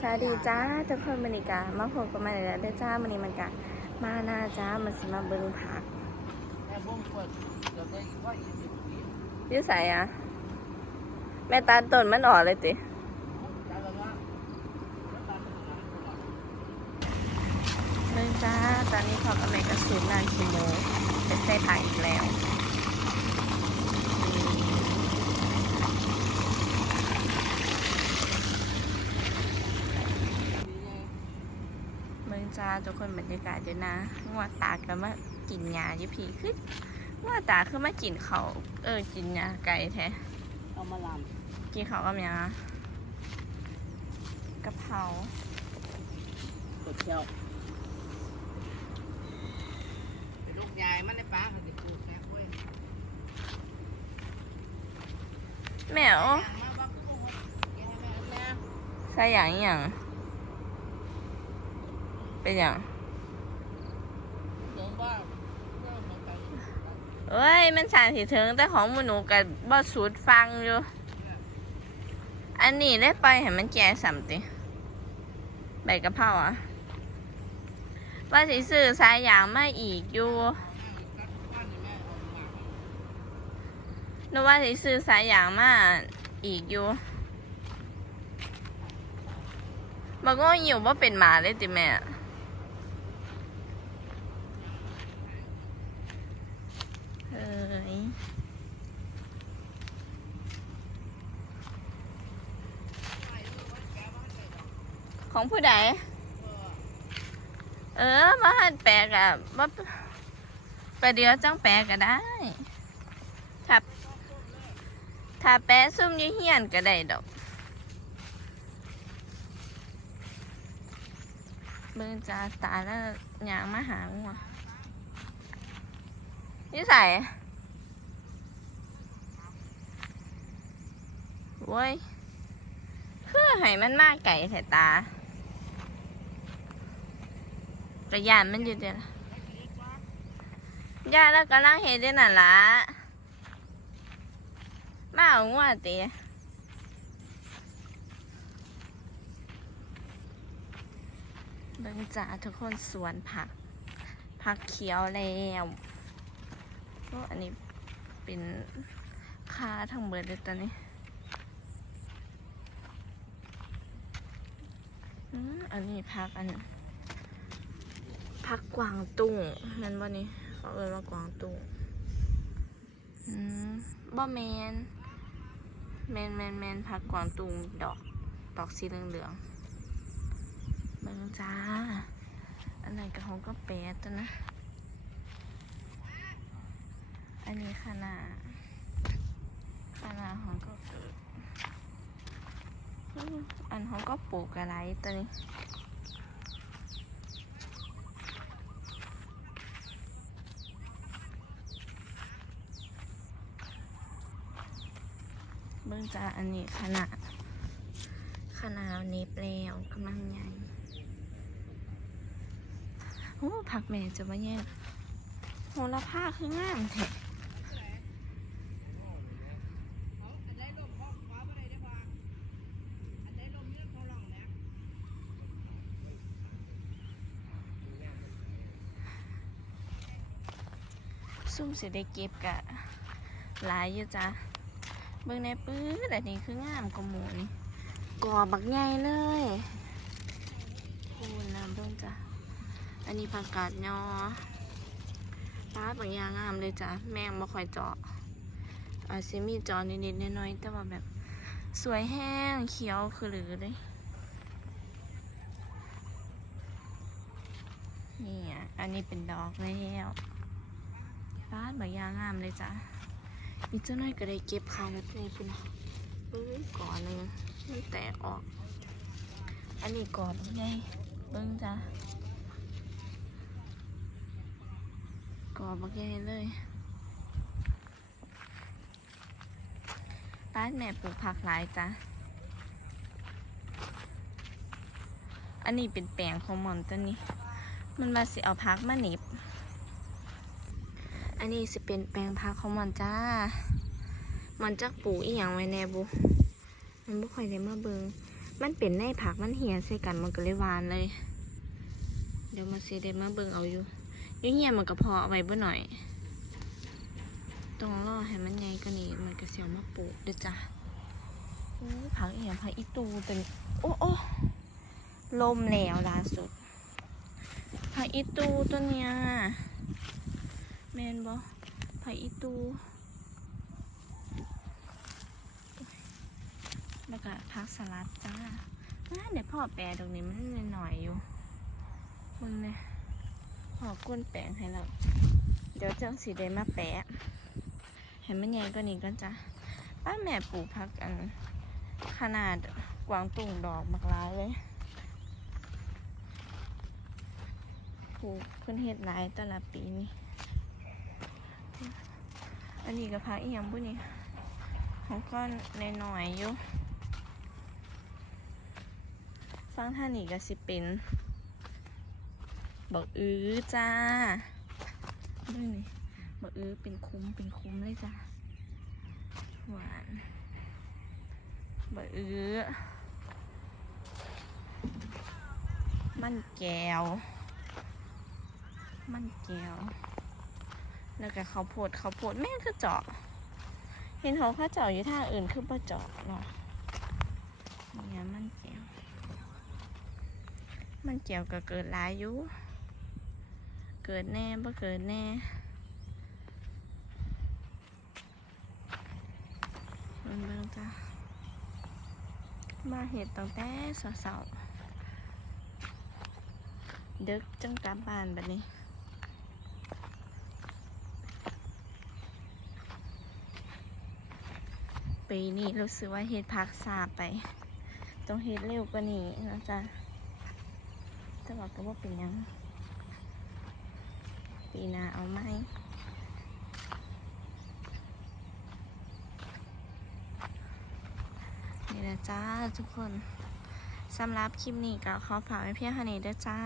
สวัสดีจ้าทุกคนมันนีกามาพบกันมาแล้วเด้อจ้ามันนี้มันกะมาหน้าจ้ามันสิมาเบิ่งผักแม่บ้งเปิดเดี๋ยวได้ว่าอีสิบปีอยุ่ใส่อะแม่ตาลต้นมันออกเลยติจ้าละว่าแล้วตามไปหาคนละเบิ่งจ้าตอนนี้เขากับแม่กระสุนนานกิโมเป็นใส่ผักอีกแล้วเบิ่ง จ้าทุกคนบรรยากาศเดี๋ยวนะงัวตาก็มากินหญ้าอยู่พี่คืองัวตาคือมากินเขาวเออกินหญ้าไก่แท้เอามาลกินเขาวกับหยังอะกะเพราำกดเชียวเป็นลูกใหญ่มันในป้าเขาจะปลูกแม่คุยแมวมาบักกุ้งแกให้แม่แม่ใส่หยังอหย่าง เป็นอย่างเดี๋ยวว่าเริ่มมาไปเอ้ย มันสารสีถึงแต่ของหมูหนูกับบอสูดฟังอยู่ อันนี้ได้ไปเห็นมันแก่สัมติใบกะเพราอะว่าสิซื้อสายยางมาอีกอยู่นึกว่าสิซื้อสายยางมาอีกอยู่มันก็หิวว่าเป็นหมาเลยติแม่ เอยของผู้ใดเออ มาหันแปลกอะบ่ประเดี๋ยวจังแปลก็ได้ถ้าถ้าแปะซุ่มยี่เฮียนก็ได้ดอกเบิ่งจ้าตาแล้วยางมาหางัว นี่ใส่โว้ยคือให้มันมากไก่แถตากระยานมันอยู่เดี๋ยวย่าแล้วกำลังเห็ดี๋ยวนั่นละมาเอางัวตีเบิ่งจ้าทุกคนสวนผัก ผักเขียวแล้ว อ้อันนี้เป็นคาทั้งเบิดเลยตอนนี้อันนี้ผักอันผักกวางตุ้งนั่นบ่นี่เขาเอ่ยว่ากวางตุ้งอืมบ่แมนแมนแมนแมนผักกวางตุ้งดอกดอกสีเหลืองๆเบิ่งจ้า อันไหนกระหงก็แปดตัวนะ อันนี้ขนาดขนาดของก็เกิด อันของก็ปลูกอะไรตัวนี้เบิ่งจ้าอันนี้ขนาดขนาดเน็บแล้วกำลังใหญ่โอ้ผักแม่จะมาแย่โหระพาคืองามแท้ ซุ่มสิได้เก็บกะหลายอยู่จ้ะเบิ่งในปื้อแต่นี่คืองามกว่าหมูนี่ก่อบักใหญ่เลยคูณนะเบิ่งจ้ะอันนี้ผักกาดยอป้าดบางอย่างงามเลยจ้ะแมงบ่ค่อยเจาะอาจสิมีเจอนิดๆน้อยๆแต่ว่าแบบสวยแห้งเขียวคือหรือเลยนี่อะอันนี้เป็นดอกแล้ว ป้าดบย่างงามเลยจ้ะมีเจ้าหน่อยก็ได้เก็บขายแล้วนี่พุ่นนะเบิ้งก่อนหนึงมันแตกออก อันนี้ก่อนไงเบิ้งจ้ะก่อบักใหญ่เลยป้านแม่ปลูกผักหลายจ้ะอันนี้เป็นแปลงของหมอนตัวนี้ มันมาสิเอาพักมาหนิบ อันนี้สิเป็นแปลงพักของมันจ้า มันจักปลูกอีหยังไว้แน่บุมันบ่ค่อยได้มาเบิงมันเป็นในผักมันเหี่ยใส่กันมันก็เลยหวานเลย เดี๋ยวมาซีเดมาเบิงเอาอยู่ยุ่เหี่ยมันก็พอเอาไว้บ่หน่อยต้องรอให้มันใหญ่กว่านี้มันก็เสียวมาปลูกเด้อจ้ะผักเหี่ยผักอีตูเป็นโอ้โอ้ลมแล้วล่าสุดผักอีตูตัวเนี้ย แมนบ่ผักอีตูแล้วก็พักสลัดจ้าอ่าเดี๋ยวพ่อแปะตรงนี้มันหน่อยอยู่มึงเนี่ยพ่อก้นแปะให้เราเดี๋ยวเจ้าสีได้มาแปะเห็นมันใหญ่กว่านี้ก็จ้ะป้าแม่ปลูกพักอัน ขนาดกวางตุ่งดอกมักร้ายเลยปลูกเพิ่นเฮ็ดหลายแต่ละปีนี่ อันนี้ก็พักอีหยังบุนี่ของก้อนหน่อยๆอยู่ฟังท่านี่ก็สิเป็นบอกอื้อจ้าด้วยนี่บอกอื้อเป็นคุ้มเป็นคุ้มเลยจ้าหวานบอกอื้อมันแก้ว มันแก้ว แล้วก็ข้าวโพดข้าวโพดแม่งคือเจาะ เห็นเขาเข้าเจาะอยู่ท่าอื่นคือปะเจาะเนาะเนี่ยมันแก้วมันเกี่ยวกับเกิดหลายอยู่ เกิดแน่บ่เกิดแน่เบิ่งจ้ะมาเห็ดตั้งแต่เสาวๆดึกจังกลับบ้านแบบนี้ ปีนี้รู้สึกว่าเฮ็ดพักซาไป ต้องเฮ็ดเร็วกว่านี้นะจ๊ะแต่ว่าก็ว่าเป็นยัง ปีหน้าเอาไหมนี่นะจ้าทุกคนสำหรับคลิปนี้ก็ขอฝากไว้เพียงเท่านี้เด้อจ้า